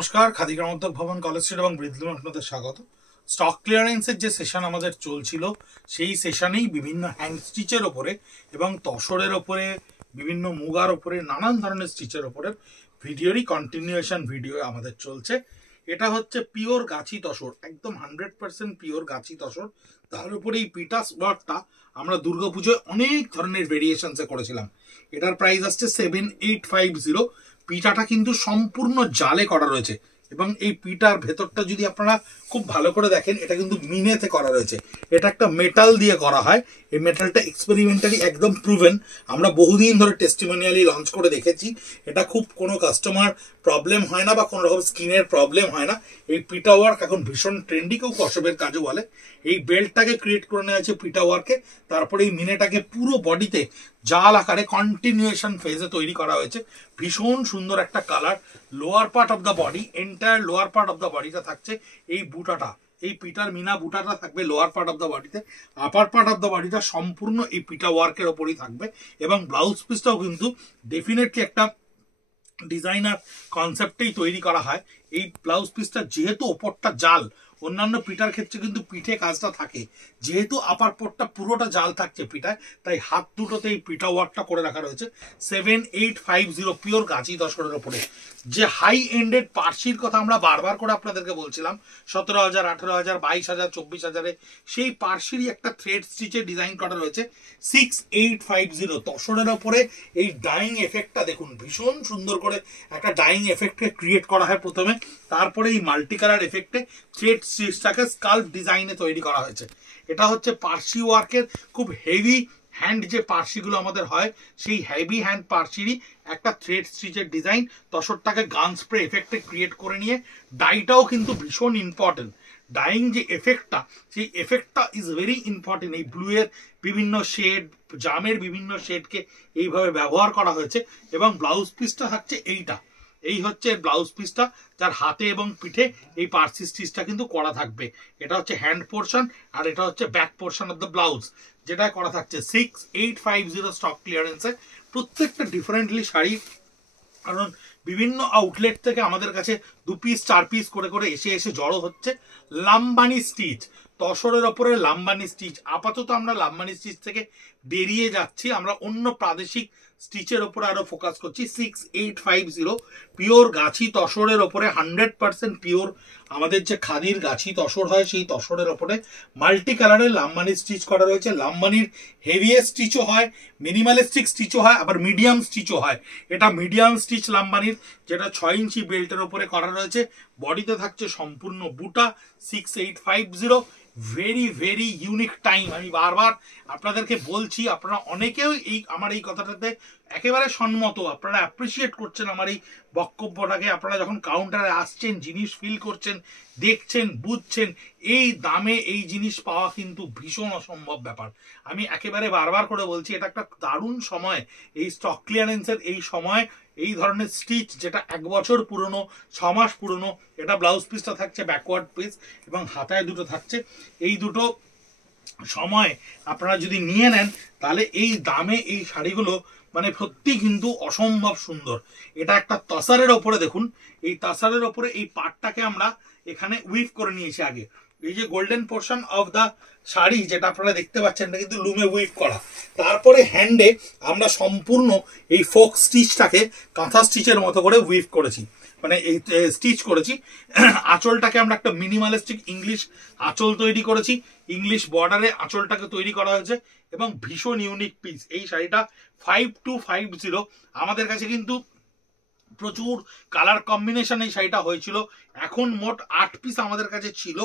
নমস্কার, খাদি গ্রামোদ্যোগ ভবন, college street এবং ব্রিজলিমে আপনাদের স্বাগত। স্টক ক্লিয়ারেন্সের যে সেশন আমাদের চলছিল, সেই সেশনেই বিভিন্ন হ্যান্ড স্টিচের ওপরে এবং তসরের ওপরে, বিভিন্ন মুগার ওপরে, নানান ধরনের স্টিচের ওপরে ভিডিওরই কন্টিনিউয়েশন ভিডিও আমাদের চলছে। এটা হচ্ছে পিওর গাছি তসর, একদম 100% পিওর গাছি তসর। তার উপরে এই পিটাস ওয়ার্কটা আমরা দুর্গাপুজোয় অনেক ধরনের ভেরিয়েশনসে করেছিলাম। এটার প্রাইস আসছে 7850। পিঠাটা কিন্তু সম্পূর্ণ জালে করা রয়েছে এবং এই পিঠার ভেতরটা যদি আপনারা খুব ভালো করে দেখেন, এটা কিন্তু মিনেতে করা রয়েছে। এটা একটা মেটাল দিয়ে করা হয়। এই মেটালটা এক্সপেরিমেন্টালি একদম প্রুভেন। আমরা বহুদিন ধরে টেস্টিমোনিয়ালি লঞ্চ করে দেখেছি। এটা খুব কোনো কাস্টমার প্রবলেম হয় না বা কোনো রকম স্কিনের প্রবলেম হয় না। এই পিটা ওয়ার্ক এখন ভীষণ ট্রেন্ডি, কেউ কসবের কাজও বলে। এই বেল্টটাকে ক্রিয়েট করে নেওয়া হয়েছে পিটা ওয়ার্কে। তারপরে এই মিনেটাকে পুরো বডিতে জাল আকারে কন্টিনিউয়েশন ফেজে তৈরি করা হয়েছে। ভীষণ সুন্দর একটা colour. Lower part of the body, entire lower part of the বডিটা থাকছে এই বুটাটা, এই পিটার মিনা বুটাটা থাকবে লোয়ার পার্ট অফ দ্য বডিতে। আপার পার্ট অফ দ্য বডিটা সম্পূর্ণ এই পিটা ওয়ার্কের ওপরই থাকবে এবং ব্লাউজ পিসটাও কিন্তু ডেফিনেটলি একটা ডিজাইনার কনসেপ্টেই তৈরি করা হয়। এই ব্লাউজ পিসটা যেহেতু ওপরটা জাল, অন্যান্য পিঠার ক্ষেত্রে কিন্তু পিঠে কাজটা থাকে, যেহেতু আপার পোর্টটা পুরোটা জাল থাকছে পিঠায়, তাই হাত দুটোতে এই পিঠা ওয়ার্কটা করে রাখা রয়েছে। 7850 পিওর গাছি তসরের ওপরে। যে হাই এন্ডেড পার্সির কথা আমরা বারবার করে আপনাদেরকে বলছিলাম, 17,000, 18,000, 22,000, 24,000, সেই পার্সিরই একটা থ্রেড স্টিচে ডিজাইন করা রয়েছে 6850 তসরের ওপরে। এই ডাইং এফেক্টটা দেখুন, ভীষণ সুন্দর করে একটা ডাইং এফেক্টকে ক্রিয়েট করা হয় প্রথমে, তারপরে এই মাল্টি কালার এফেক্টে থ্রেড স্টিচটাকে স্কাল্প ডিজাইনে তৈরি করা হয়েছে। এটা হচ্ছে পার্সি ওয়ার্কের খুব হেভি হ্যান্ড যে পার্সিগুলো আমাদের হয়, সেই হেভি হ্যান্ড পার্সিরই একটা থ্রেড স্টিচের ডিজাইন। তসরটাকে গান স্প্রে এফেক্টে ক্রিয়েট করে নিয়ে, ডাইটাও কিন্তু ভীষণ ইম্পর্টেন্ট। ডাইং যে এফেক্টটা, সেই এফেক্টটা ইজ ভেরি ইম্পর্টেন্ট। এই ব্লু এর বিভিন্ন শেড, জামের বিভিন্ন শেডকে এইভাবে ব্যবহার করা হয়েছে এবং ব্লাউজ পিসটা থাকছে এইটা। এই হচ্ছে ব্লাউজ পিসটা, যার হাতে এবং পিঠে এই পার্সি স্টিচটা কিন্তু করা থাকবে। এটা হচ্ছে হ্যান্ড পোর্শন আর এটা হচ্ছে back portion of the blouse, যেটা করা থাকছে 6850 স্টক ক্লিয়ারেন্সে। প্রত্যেকটা ডিফারেন্টলি শাড়ি, কারণ বিভিন্ন আউটলেট থেকে আমাদের কাছে 2 পিস 4 পিস করে করে এসে জড়ো হচ্ছে। লাম্বানি স্টিচ, তসরের ওপরে লাম্বানি স্টিচ। আপাতত আমরা লাম্বানি স্টিচ থেকে বেরিয়ে যাচ্ছি, আমরা অন্য প্রাদেশিক স্টিচের ওপরে আরো ফোকাস করছি। 6850 পিওর গাছি তসরের ওপরে, 100% পিওর আমাদের যে খাদির গাছি তসর হয়, সেই তসরের ওপরে মাল্টি কালারের লাম্বানি স্টিচ করা রয়েছে। লাম্বানির হেভিয়েস্ট স্টিচও হয়, মিনিমালিস্টিক স্টিচও হয়, আবার মিডিয়াম স্টিচও হয়। এটা মিডিয়াম স্টিচ লাম্বানির, যেটা 6 ইঞ্চি বেল্টের ওপরে করা রয়েছে। বডিতে থাকছে সম্পূর্ণ বুটা। 6850 ভেরি ভেরি ইউনিক টাইম। আমি বারবার আপনাদেরকে বলছি, আপনারা অনেকেও এই আমার এই কথাটাতে একেবারে সম্মত, আপনারা অ্যাপ্রিসিয়েট করছেন আমার এই বক্তব্যটাকে। আপনারা যখন কাউন্টারে আসছেন, জিনিস ফিল করছেন, দেখছেন, বুঝছেন, এই দামে এই জিনিস পাওয়া কিন্তু ভীষণ অসম্ভব ব্যাপার। আমি একেবারে বারবার করে বলছি, এটা একটা দারুণ সময়, এই স্টক ক্লিয়ারেন্সের এই সময়। এই ধরনের স্টিচ যেটা 1 বছর পুরনো, 6 মাস পুরনো, এটা ব্লাউজ পিসটা থাকছে ব্যাকওয়ার্ড পিস এবং হাতায় দুটো থাকছে। এই দুটো সময় আপনারা যদি নিয়ে নেন, তাহলে এই দামে এই শাড়িগুলো মানে সত্যি কিন্তু অসম্ভব সুন্দর। এটা একটা তসারের ওপরে দেখুন, এই তসারের ওপরে এই পাটটাকে আমরা এখানে উইভ করে নিয়েছি আগে। এই যে golden portion of the sari যেটা আপনারা দেখতে পাচ্ছেন, এটা কিন্তু লুমে উইভ করা। তারপরে হ্যান্ডে আমরা সম্পূর্ণ এই ফোক স্টিচটাকে কাঁথা স্টিচের মতো করে উইভ করেছি, মানে এই স্টিচ করেছি। আঁচলটাকে আমরা একটা মিনিমালিস্টিক ইংলিশ আঁচল তৈরি করেছি। ইংলিশ বর্ডারে আঁচলটাকে তৈরি করা হয়েছে এবং ভীষণ ইউনিক পিস। এই শাড়িটা 5250। আমাদের কাছে কিন্তু প্রচুর কালার কম্বিনেশন এই শাড়িটা হয়েছিল। এখন মোট 8 পিস আমাদের কাছে ছিল।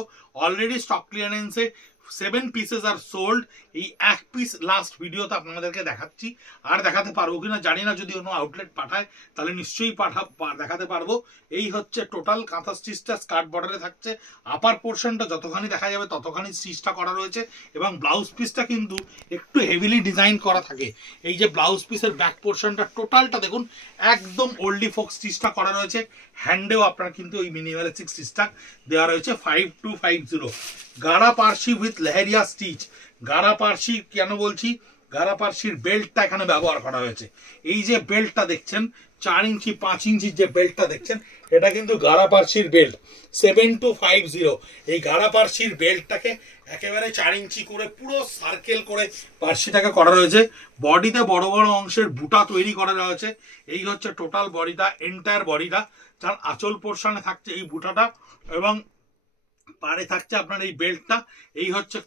অলরেডি স্টক ক্লিয়ারেন্সে 7 পিসেস আর সোল্ড। এই 1 পিস লাস্ট ভিডিওতে আপনাদেরকে দেখাচ্ছি, আর দেখাতে পারবো কিনা জানি না। যদি অন্য আউটলেট পাঠায় তাহলে নিশ্চয়ই দেখাতে পারবো। এই হচ্ছে টোটাল কাঁথা স্টিচটা, স্কার্ট বর্ডারে থাকছে। আপার পোর্শনটা যতখানি দেখা যাবে ততখানি স্টিচটা করা রয়েছে এবং ব্লাউজ পিসটা কিন্তু একটু হেভিলি ডিজাইন করা থাকে। এই যে ব্লাউজ পিসের ব্যাক পোর্শনটা টোটালটা দেখুন, একদম ওল্ডি ফোক স্টিচটা করা রয়েছে। হ্যান্ডেও আপনার কিন্তু ওই মিনিমালিস্টিক স্টিচটা দেওয়া রয়েছে। 5250 গাড়া পার্সি উইথ লেহেরিয়া স্টিচ। গাড়া পার্সি কেন বলছি, গারা পার্সির বেল্টটা এখানে ব্যবহার করা হয়েছে। এই যে বেল্টটা দেখছেন 4 ইঞ্চি 5 ইঞ্চির যে বেল্টটা দেখছেন, এটা কিন্তু গারা পার্সির বেল্ট 7250। এই গারা পার্সির বেল্টটাকে একেবারে 4 ইঞ্চি করে পুরো সার্কেল করে পার্সিটাকে করা রয়েছে। বডিতে বড় বড় অংশের বুটা তৈরি করা রয়েছে। এই হচ্ছে টোটাল বডিটা, এন্টায়ার বডিটা, যার আঁচল পোর্শনে থাকছে এই বুটাটা এবং পাড়ে থাকছে আপনার এই বেল্টটা। এই হচ্ছে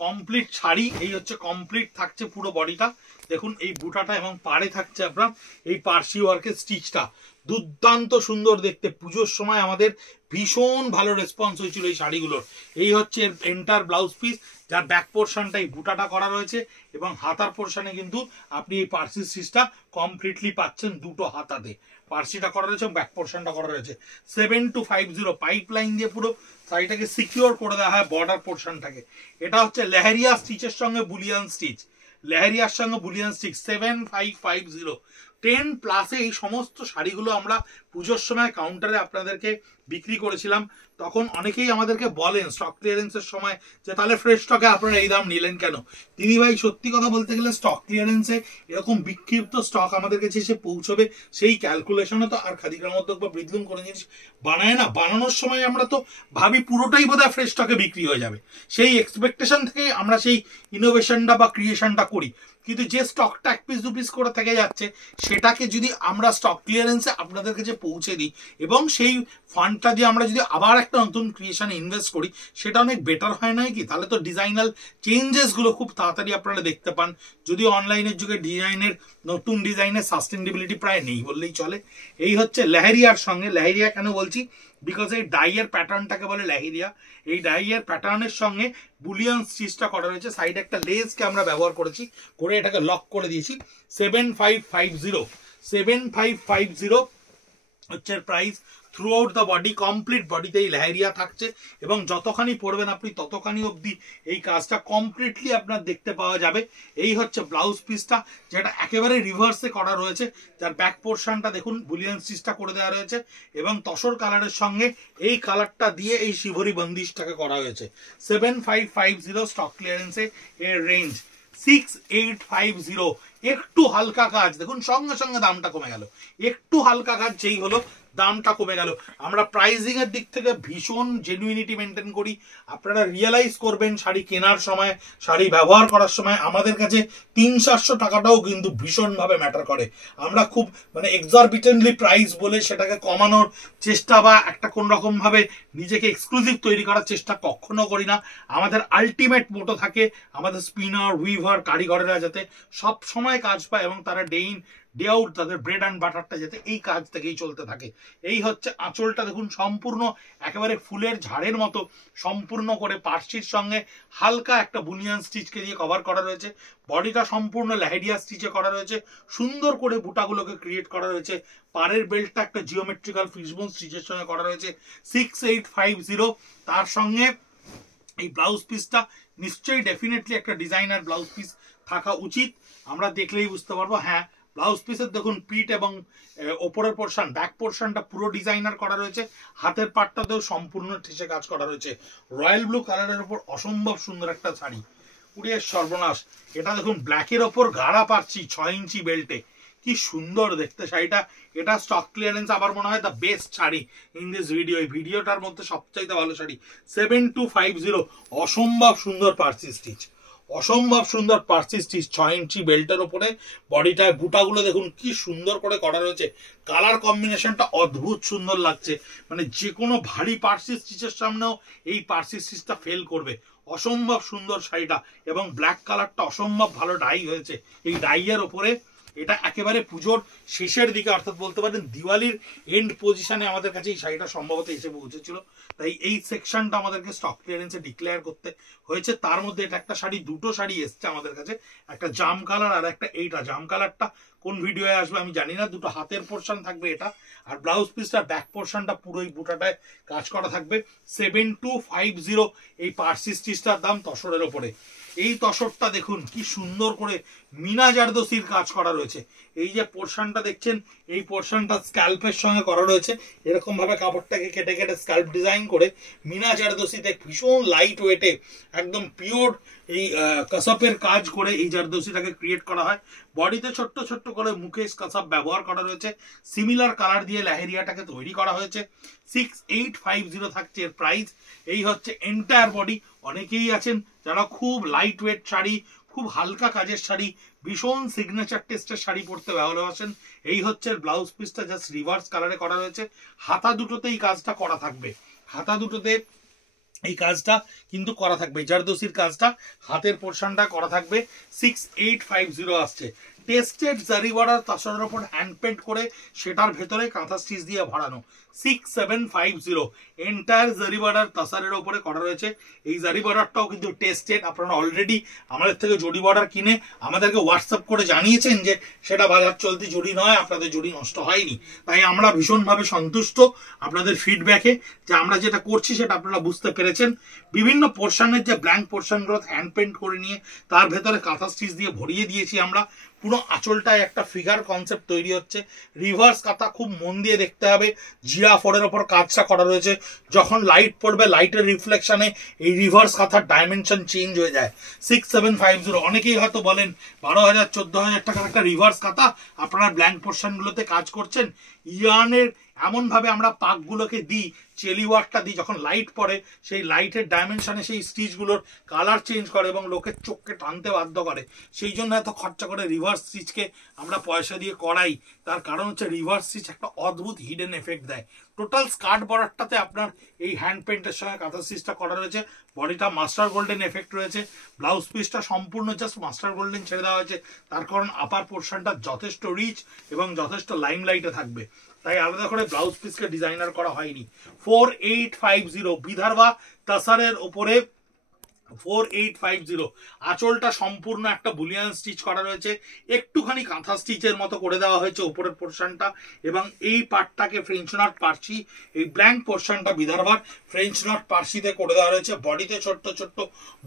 কমপ্লিট শাড়ি, এই হচ্ছে কমপ্লিট থাকছে পুরো বডিটা। দেখুন এই বুটাটা এবং পাড়ে থাকছে আপনার এই পার্সি ওয়ার্কের স্টিচটা, দুর্দান্ত সুন্দর দেখতে। পুজোর সময় আমাদের ভীষণ ভালো রেসপন্স হয়েছিল এই শাড়িগুলোর। এই হচ্ছে এন্টার ব্লাউজ পিস, যার ব্যাক পোর্শনটা এই বুটাটা করা রয়েছে এবং হাতার পোর্শনে কিন্তু আপনি এই পার্সি স্টিচটা কমপ্লিটলি পাচ্ছেন দুটো হাতাতে। পার্সিটা করা রয়েছে, ব্যাক পোর্শনটা করা রয়েছে। 7250 পাইপ লাইন দিয়ে পুরো শাড়িটাকে সিকিউর করে দেওয়া হয় বর্ডার পোর্শনটাকে। এটা হচ্ছে লেহেরিয়া স্টিচের সঙ্গে বুলিয়ান স্টিচ, লেহেরিয়ার সঙ্গে বুলিয়ান স্টিচ 7550। 10+ এই সমস্ত শাড়িগুলো আমরা পুজোর সময় কাউন্টারে আপনাদেরকে বিক্রি করেছিলাম। তখন অনেকেই আমাদেরকে বলেন স্টক ক্লিয়ারেন্সের সময় যে তাহলে ফ্রেশ স্টকে আপনারা এই দাম নিলেন কেন? দিদি ভাই সত্যি কথা বলতে গেলে স্টক ক্লিয়ারেন্সে এরকম বিক্ষিপ্ত স্টক আমাদের কাছে এসে পৌঁছবে সেই ক্যালকুলেশনে তো আর খাদি গ্রামোদ্যোগ বা ব্রিজলুম কোনো জিনিস বানায় না। বানানোর সময় আমরা তো ভাবি পুরোটাই বোধহয় ফ্রেশ স্টকে বিক্রি হয়ে যাবে, সেই এক্সপেকটেশন থেকে আমরা সেই ইনোভেশনটা বা ক্রিয়েশনটা করি। কিন্তু যে স্টকটা 1 পিস 2 পিস করে থেকে যাচ্ছে, সেটাকে যদি আমরা স্টক ক্লিয়ারেন্সে আপনাদের কাছে পৌঁছে দিই এবং সেই ফান্ডটা দিয়ে আমরা যদি আবার একটা নতুন ক্রিয়েশনে ইনভেস্ট করি, সেটা অনেক বেটার হয় না কি? তাহলে তো ডিজাইনাল চেঞ্জেসগুলো খুব তাড়াতাড়ি আপনারা দেখতে পান। যদিও অনলাইনের যুগে ডিজাইনের নতুন ডিজাইনের সাস্টেনেবিলিটি প্রায় নেই বললেই চলে। এই হচ্ছে লেহেরিয়ার সঙ্গে, লেহেরিয়া কেন বলছি, বিকজ এই ডাইয়ের প্যাটার্নটাকে বলে লেহেরিয়া। এই ডাইয়ের প্যাটার্নের সঙ্গে বুলিয়ান স্টিচটা করা রয়েছে। সাইডে একটা লেসকে আমরা ব্যবহার করেছি, করে এটাকে লক করে দিয়েছি। 7550 হচ্ছে price. Through out the body, complete বডিতে এই লেহেরিয়া থাকছে এবং যতখানি পরবেন আপনি ততখানি অবধি এই কাজটা কমপ্লিটলি আপনার দেখতে পাওয়া যাবে। এই হচ্ছে ব্লাউজ পিসটা, যেটা একেবারে রিভার্সে করা রয়েছে, যার ব্যাক পোর্শনটা দেখুন বুলিয়ান স্টিচটা করে দেওয়া রয়েছে এবং তসর কালারের সঙ্গে এই কালারটা দিয়ে এই শিভরি বন্দিশটাকে করা হয়েছে। 7550 স্টক ক্লিয়ারেন্সে এর রেঞ্জ। 6850 একটু হালকা কাজ, দেখুন সঙ্গে সঙ্গে দামটা কমে গেল। একটু হালকা কাজ যেই হলো দামটা কমে গেল। আমরা প্রাইসিং এর দিক থেকে ভীষণ জেনুইনিটি মেনটেন করি। আপনারা রিয়েলাইজ করবেন শাড়ি কেনার সময়, শাড়ি ব্যবহার করার সময় আমাদের কাছে 300-400 টাকাটাও কিন্তু ভীষণভাবে ম্যাটার করে। আমরা খুব মানে এক্সরবিটেন্টলি প্রাইস বলে সেটাকে কমানোর চেষ্টা বা একটা কোন রকম ভাবে নিজেকে এক্সক্লুসিভ তৈরি করার চেষ্টা কখনো করি না। আমাদের আলটিমেট মোটো থাকে আমাদের স্পিনার, উইভার, কারিগরেরা যাতে সব সময় কাজ পায় এবং তারা ডে ইন ডে আউট তাদের ব্রেড অ্যান্ড বাটারটা যাতে এই কাজ থেকেই চলতে থাকে। এই হচ্ছে আঁচলটা, দেখুন সম্পূর্ণ একেবারে ফুলের ঝাড়ের মতো সম্পূর্ণ করে পার্সির সঙ্গে হালকা একটা বুনিয়ান স্টিচকে দিয়ে কভার করা রয়েছে। বডিটা সম্পূর্ণ লেহেরিয়া স্টিচে করা রয়েছে, সুন্দর করে বুটাগুলোকে ক্রিয়েট করা রয়েছে। পাড়ের বেল্টটা একটা জিওমেট্রিক্যাল ফিশবোন স্টিচের সঙ্গে করা রয়েছে। 6850 তার সঙ্গে এই ব্লাউজ পিসটা নিশ্চয়ই ডেফিনেটলি একটা ডিজাইনার ব্লাউজ পিস থাকা উচিত। আমরা দেখলেই বুঝতে পারবো। হ্যাঁ, ব্লাউজ পিসের দেখুন পিঠ এবং ওপরের পোর্শন, ব্যাক পোর্শনটা পুরো ডিজাইনার করা রয়েছে। হাতের পাটটাতেও সম্পূর্ণ ঠেসে কাজ করা রয়েছে। রয়্যাল ব্লু কালারের উপর অসম্ভব সুন্দর একটা শাড়ি, উড়িয়ে সর্বনাশ। এটা দেখুন ব্ল্যাকের ওপর গাঢ়া পাচ্ছি 6 ইঞ্চি বেল্টে, কি সুন্দর দেখতে শাড়িটা। এটা স্টক ক্লিয়ারেন্স আমার মনে হয় the best sari in this video. এই ভিডিওটার মধ্যে সবচাইতে ভালো শাড়ি। 7250 অসম্ভব সুন্দর পার্সি স্টিচ, অসম্ভব সুন্দর পার্সি স্টিচ 6 ইঞ্চি বেল্টের ওপরে। বডিটায় বুটাগুলো দেখুন কি সুন্দর করে করা রয়েছে। কালার কম্বিনেশনটা অদ্ভুত সুন্দর লাগছে, মানে যে কোনো ভারী পার্সি স্টিচের সামনেও এই পার্সি স্টিচটা ফেল করবে। অসম্ভব সুন্দর শাড়িটা এবং ব্ল্যাক কালারটা অসম্ভব ভালো ডাই হয়েছে এই ডাইয়ের ওপরে। এটা একেবারে পুজোর শেষের দিকে, অর্থাৎ বলতে পারেন দিওয়ালির এন্ড পজিশনে আমাদের কাছে এই শাড়িটা সম্ভবত এসে পৌঁছেছিল। তাই এই সেকশনটা আমাদেরকে স্টক ক্লিয়ারেন্সে ডিক্লেয়ার করতে হয়েছে। তার মধ্যে এটা একটা শাড়ি, দুটো শাড়ি এসছে আমাদের কাছে, একটা জাম কালার আর একটা এইটা। জাম কালারটা কোন ভিডিওয়ে আসবে আমি জানি না। দুটো হাতের পোর্শন থাকবে এটা, আর ব্লাউজ পিসটার ব্যাক পোর্শনটা পুরোই বুটাটায় কাজ করা থাকবে। 7250 এই পার্সি স্টিচটার দাম তসরের ওপরে। এই তসরটা দেখুন কি সুন্দর করে মিনা জারদোসির কাজ করা রয়েছে। এই যে পোর্শনটা দেখছেন, এই পোর্শনটা স্ক্যাল্পের সঙ্গে করা রয়েছে। এরকম ভাবে কাপড়টাকে কেটে কেটে স্ক্যাল্প ডিজাইন করে মিনা জারদোসিতে ভীষণ লাইট ওয়েটে একদম পিওর এই কাসাপের কাজ করে এই জারদৌসিটাকে ক্রিয়েট করা হয়। বডিতে ছোট্ট ছোট্ট করে মুকেশ কাসাপ ব্যবহার করা রয়েছে। সিমিলার কালার দিয়ে লেহেরিয়াটাকে তৈরি করা হয়েছে। 6850 থাকছে এর প্রাইস। এই হচ্ছে এন্টায়ার বডি। অনেকেই আছেন যারা খুব লাইট ওয়েট শাড়ি, খুব হালকা কাজের শাড়ি, ভীষণ সিগনেচার টেস্টের শাড়ি পরতে ভালোবাসেন। এই হচ্ছে ব্লাউজ পিসটা, জাস্ট রিভার্স কালারে করা রয়েছে। হাতা দুটোতে এই কাজটা করা থাকবে, হাতা দুটোতে এই কাজটা কিন্তু করা থাকবে। জারদৌসির কাজটা হাতের পোর্শনটা করা থাকবে। 6850 আসছে। টেস্টেড জারি বর্ডার তাসরের ওপর হ্যান্ড পেন্ট করে সেটার ভেতরে কাঁথা স্টিচ দিয়ে ভরানো। 6750 এন্টায়ার জারি বর্ডার তাসারের ওপরে করা রয়েছে। এই জারি বর্ডারটাও কিন্তু টেস্টেড। আপনারা অলরেডি আমাদের থেকে জরি বর্ডার কিনে আমাদেরকে হোয়াটসঅ্যাপ করে জানিয়েছেন যে সেটা বাজার চলতি জরি নয়, আপনাদের জরি নষ্ট হয়নি। তাই আমরা ভীষণভাবে সন্তুষ্ট আপনাদের ফিডব্যাকে যে আমরা যেটা করছি সেটা আপনারা বুঝতে পেরেছেন। বিভিন্ন পোর্শনের যে ব্ল্যাঙ্ক পোর্শনগুলো হ্যান্ড পেন্ট করে নিয়ে তার ভেতরে কাঁথা স্টিচ দিয়ে ভরিয়ে দিয়েছি আমরা। পুরো আঁচলটায় একটা ফিগার কনসেপ্ট তৈরি হচ্ছে। রিভার্স কাঁথা খুব মন দিয়ে দেখতে হবে। জিরা ফোরের ওপর কাজটা করা রয়েছে। যখন লাইট পড়বে লাইটের রিফ্লেকশনে এই রিভার্স কাঁথার ডাইমেনশন চেঞ্জ হয়ে যায়। 6750 অনেকেই হয়তো বলেন 12,000 14,000 টাকার একটা রিভার্স কাঁথা আপনারা ব্ল্যাঙ্ক পোর্শনগুলোতে কাজ করছেন। ইয়ানের এমনভাবে আমরা পাকগুলোকে দিই, চেলি ওয়ার্কটা দিই, যখন লাইট পড়ে সেই লাইটের ডাইমেনশনে সেই স্টিচগুলোর কালার চেঞ্জ করে এবং লোকের চোখকে টানতে বাধ্য করে। সেই জন্য এত খরচা করে রিভার্স স্টিচকে আমরা পয়সা দিয়ে করাই। তার কারণ হচ্ছে রিভার্স স্টিচ একটা অদ্ভুত হিডেন এফেক্ট দেয়। টোটাল স্কার্ট বর্ডারটাতে আপনার এই হ্যান্ড পেন্টের সঙ্গে কাঁথা স্টিচটা করা রয়েছে। বডিটা মাস্টার গোল্ডেন এফেক্ট রয়েছে। ব্লাউজ পিসটা সম্পূর্ণ জাস্ট মাস্টার গোল্ডেন ছেড়ে দেওয়া হয়েছে। তার কারণ আপার পোর্শনটা যথেষ্ট রিচ এবং যথেষ্ট লাইমলাইটে থাকবে, তাই আলাদা করে ব্লাউজ পিসকে ডিজাইনার করা হয়নি। 4850 বিদর্ভা তাসারের ওপরে 4850 আঁচলটা সম্পূর্ণ একটা বুলিয়ান স্টিচ করা রয়েছে। একটুখানি কাঁথা স্টিচের মতো করে দেওয়া হয়েছে উপরের পোর্শনটা এবং এই পার্টটাকে ফ্রেঞ্চ নট পার্সি, এই ব্ল্যাঙ্ক পোর্শনটা বিদর্ভার ফ্রেঞ্চ নট পার্সিতে করে দেওয়া রয়েছে। বডিতে ছোট্ট ছোট্ট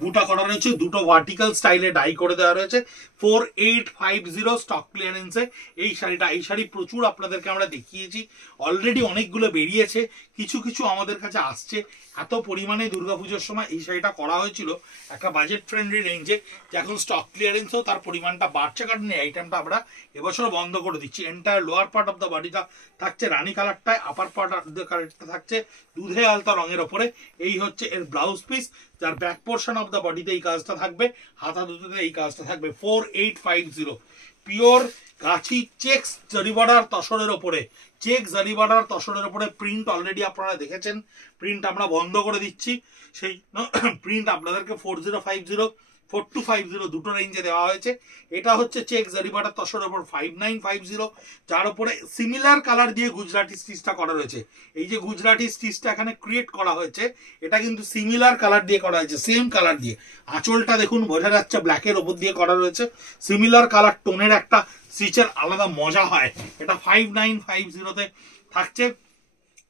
বুটা করা রয়েছে, দুটো ভার্টিক্যাল স্টাইলে ডাই করে দেওয়া রয়েছে। 4850 স্টক ক্লিয়ারেন্সে এই শাড়িটা। এই শাড়ি প্রচুর আপনাদেরকে আমরা দেখিয়েছি, অলরেডি অনেকগুলো বেরিয়েছে, কিছু কিছু আমাদের কাছে আসছে। এত পরিমাণে দুর্গাপুজোর সময় এই শাড়িটা করা হয়েছিল একটা বাজেট ফ্রেন্ডলি রেঞ্জে, যে এখন স্টক ক্লিয়ারেন্সেও তার পরিমাণটা বাড়ছে, কারণ এই আইটেমটা আমরা এবছর বন্ধ করে দিচ্ছি। Entire lower part of the বডিটা থাকছে রানী কালারটায়, আপার পার্ট অফ দ্য কালারটা থাকছে দুধে আলতা রঙের ওপরে। এই হচ্ছে এর ব্লাউজ পিস, যার ব্যাক পোর্শন অফ দ্য বডিতে এই কাজটা থাকবে, হাতা দুটোতে এই কাজটা থাকবে। 4850 পিওর গাছি চেক্স জারি বর্ডার তসরের ওপরে, চেক জারি বর্ডার তসরের ওপরে প্রিন্ট অলরেডি আপনারা দেখেছেন। প্রিন্ট আমরা বন্ধ করে দিচ্ছি, সেই প্রিন্ট আপনাদেরকে 4050 4250 দুটো রেঞ্জে দেওয়া হয়েছে। এটা হচ্ছে চেক জারি বর্ডার তসরের ওপর 5950, যার উপরে সিমিলার কালার দিয়ে গুজরাটি স্টিচটা করা রয়েছে। এই যে গুজরাটি স্টিচটা এখানে ক্রিয়েট করা হয়েছে, এটা কিন্তু সিমিলার কালার দিয়ে করা হয়েছে, সেম কালার দিয়ে। আঁচলটা দেখুন বোঝা যাচ্ছে ব্ল্যাকের ওপর দিয়ে করা রয়েছে। সিমিলার কালার টোনের একটা স্টিচের আলাদা মজা হয়। এটা 5950 থাকছে।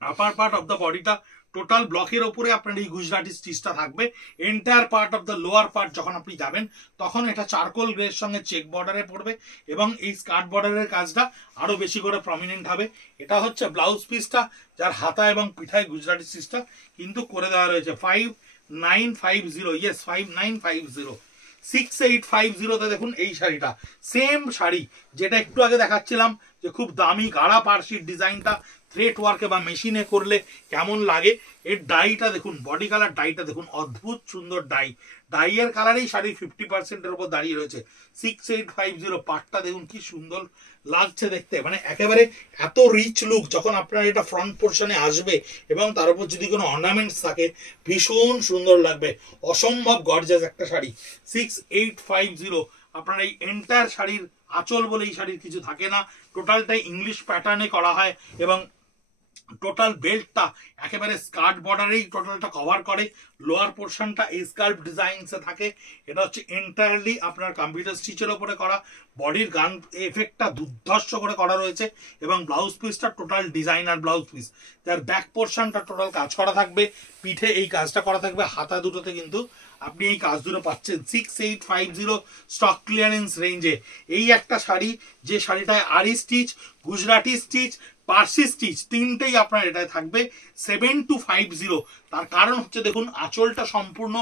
আপার পার্ট অফ দ্য বডিটা টোটাল ব্লকের ওপরে আপনার এই গুজরাটি স্টিচটা থাকবে। Entire part of the lower part যখন আপনি যাবেন তখন এটা চারকোল গ্রের সঙ্গে চেক বর্ডারে পড়বে এবং এই স্কার্ট বর্ডারের কাজটা আরো বেশি করে প্রমিনেন্ট হবে। এটা হচ্ছে ব্লাউজ পিসটা, যার হাতা এবং পিঠায় গুজরাটি স্টিচটা কিন্তু করে দেওয়া রয়েছে। 5950, ইয়েস 5950। 6850 দেখুন এই শাড়িটা, সেম শাড়ি যেটা একটু আগে দেখাচ্ছিলাম যে খুব দামি গাঢ়া পার্সির ডিজাইনটা থ্রেড ওয়ার্কে বা মেশিনে করলে কেমন লাগে। এর ডাইটা দেখুন, বডি কালার ডাইটা দেখুন, অদ্ভুত সুন্দর ডাই। ডাইয়ের কালারেই শাড়ির 50%-এর উপর দাঁড়িয়ে রয়েছে। 6850 পাটটা দেখুন কি সুন্দর লাগছে দেখতে, মানে একেবারে এত রিচ লুক। যখন আপনার এটা ফ্রন্ট পোর্শনে আসবে এবং তার উপর যদি কোনো অর্নামেন্টস থাকে ভীষণ সুন্দর লাগবে। অসম্ভব গর্জাস একটা শাড়ি। 6850 আপনার এই এন্টায়ার শাড়ির আঁচল বলে এই শাড়ির কিছু থাকে না, টোটালটাই ইংলিশ প্যাটার্নে করা হয় এবং টোটাল বেল্টটা একেবারে স্কার্ট বর্ডারেই টোটালটা কভার করে। লোয়ার পোর্শনটা এই স্কার্ট ডিজাইনসে থাকে। এটা হচ্ছে এন্টায়ারলি আপনার কম্পিউটার স্টিচের ওপরে করা। বডির গান এফেক্টটা দুর্ধর্ষ করে করা রয়েছে এবং ব্লাউজ পিসটা টোটাল ডিজাইনার ব্লাউজ পিস, যার ব্যাক পোর্শনটা টোটাল কাজ করা থাকবে, পিঠে এই কাজটা করা থাকবে, হাতা দুটোতে কিন্তু আপনি এই কাজ দুটো পাচ্ছেন। 6850 স্টক ক্লিয়ারেন্স রেঞ্জে এই একটা শাড়ি, যে শাড়িটায় aari stitch Gujarati stitch, Parsi stitch তিনটেই আপনার এটায় থাকবে 7250। তার কারণ হচ্ছে দেখুন আঁচলটা সম্পূর্ণ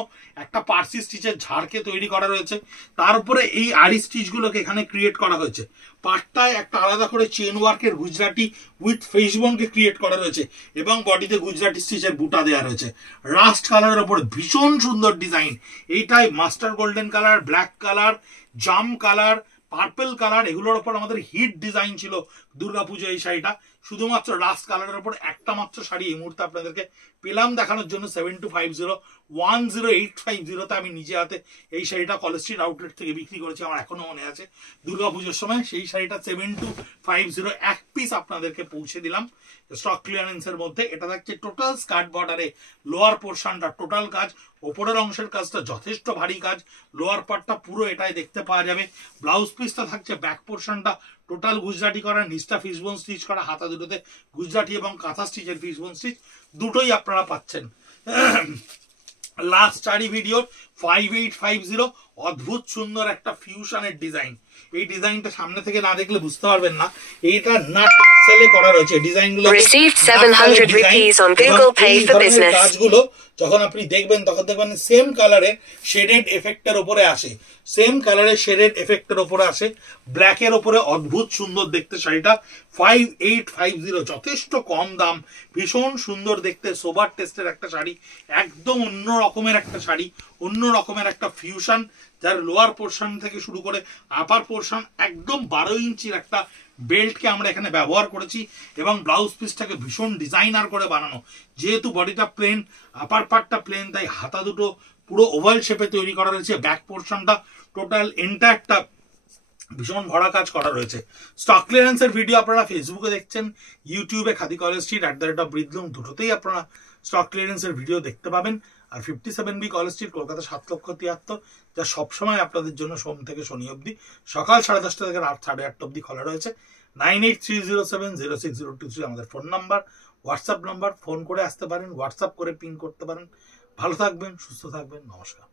একটা পার্সি স্টিচের ঝাড়কে তৈরি করা রয়েছে, তার উপরে এই আরি স্টিচগুলোকে এখানে ক্রিয়েট করা হয়েছে। পাটটায় একটা আলাদা করে চেন ওয়ার্কের গুজরাটি উইথ ফেসবোনকে ক্রিয়েট করা রয়েছে এবং বডিতে গুজরাটি স্টিচের বুটা দেওয়া রয়েছে। রাস্ট কালারের ওপরে ভীষণ সুন্দর ডিজাইন। এইটাই master golden colour, black colour, জাম কালার, পার্পল কালার, এগুলোর ওপর আমাদের হিট ডিজাইন ছিল দুর্গাপুজো। এই শাড়িটা শুধুমাত্র রাস্ট কালারের ওপর একটা মাত্র শাড়ি এই মুহূর্তে আপনাদেরকে পেলাম দেখানোর জন্য 7250, 10850 আমি নিজে হাতে এই শাড়িটা কলেজ স্ট্রিট আউটলেট থেকে বিক্রি করেছি, আমার এখনো মনে আছে দুর্গাপুজোর সময়। সেই শাড়িটা 7250 এক পিস আপনাদেরকে পৌঁছে দিলাম স্টক ক্লিয়ারেন্সের মধ্যে। এটা থাকছে টোটাল স্কার্ট বর্ডারে, লোয়ার পোর্শনটা টোটাল কাজ, ওপরের অংশের কাজটা যথেষ্ট ভারী কাজ, লোয়ার পার্টটা পুরো এটাই দেখতে পাওয়া যাবে। ব্লাউজ পিসটা থাকছে ব্যাক পোর্শনটা টোটাল গুজরাটি করা, নিচটা ফিশবোন স্টিচ করা, হাতা দুটোতে গুজরাটি এবং কাঁথা স্টিচের ফিশবোন স্টিচ দুটোই আপনারা পাচ্ছেন। লাস্ট শাড়ি ভিডিওর 5850, অদ্ভুত সুন্দর একটা ফিউশনের ডিজাইন। এই ডিজাইনটা সামনে থেকে না দেখলে বুঝতে পারবেন না, এটা নাট সেলে করা রয়েছে ডিজাইনগুলো। Received 700 rupees on Google Pay for business. কাজগুলো যখন আপনি দেখবেন তখন দেখবেন সেম কালারের শেডেড এফেক্টের উপরে আসে, সেম কালারের শেডেড এফেক্টের উপরে আসে, ব্ল্যাকের উপরে অদ্ভুত সুন্দর দেখতে শাড়িটা 5850, যথেষ্ট কম দাম, ভীষণ সুন্দর দেখতে, সোবার টেস্টের একটা শাড়ি, একদম অন্য রকমের একটা শাড়ি, অন্য রকমের একটা ফিউশন, যার লোয়ার পোর্শন থেকে শুরু করে আপার পোর্শন একদম 12 ইঞ্চির একটা বেল্টকে আমরা এখানে ব্যবহার করেছি এবং ব্লাউজ পিসটাকে ভীষণ ডিজাইনার করে বানানো। যেহেতু বডিটা প্লেন, আপার পার্টটা প্লেন, তাই হাতা দুটো পুরো ওভাল শেপে তৈরি করা রয়েছে, ব্যাক পোর্শনটা টোটাল এন্টায়ারটা ভীষণ ভরা কাজ করা রয়েছে। স্টক ক্লিয়ারেন্সের ভিডিও আপনারা ফেসবুকে দেখছেন, ইউটিউবে খাদি কলেজ স্ট্রিট @ব্রিদলুম দুটোতেই আপনারা স্টক ক্লিয়ারেন্সের ভিডিও দেখতে পাবেন। আর 57B কলেজ স্ট্রিট, কলকাতা 7,73,000, যা সবসময় আপনাদের জন্য সোম থেকে শনি অবধি সকাল 10:30 থেকে রাত 8:30 অবধি খোলা রয়েছে। 9830706023 আমাদের phone number, WhatsApp number, phone করে আসতে পারেন, হোয়াটসঅ্যাপ করে পিং করতে পারেন। ভালো থাকবেন, সুস্থ থাকবেন, নমস্কার।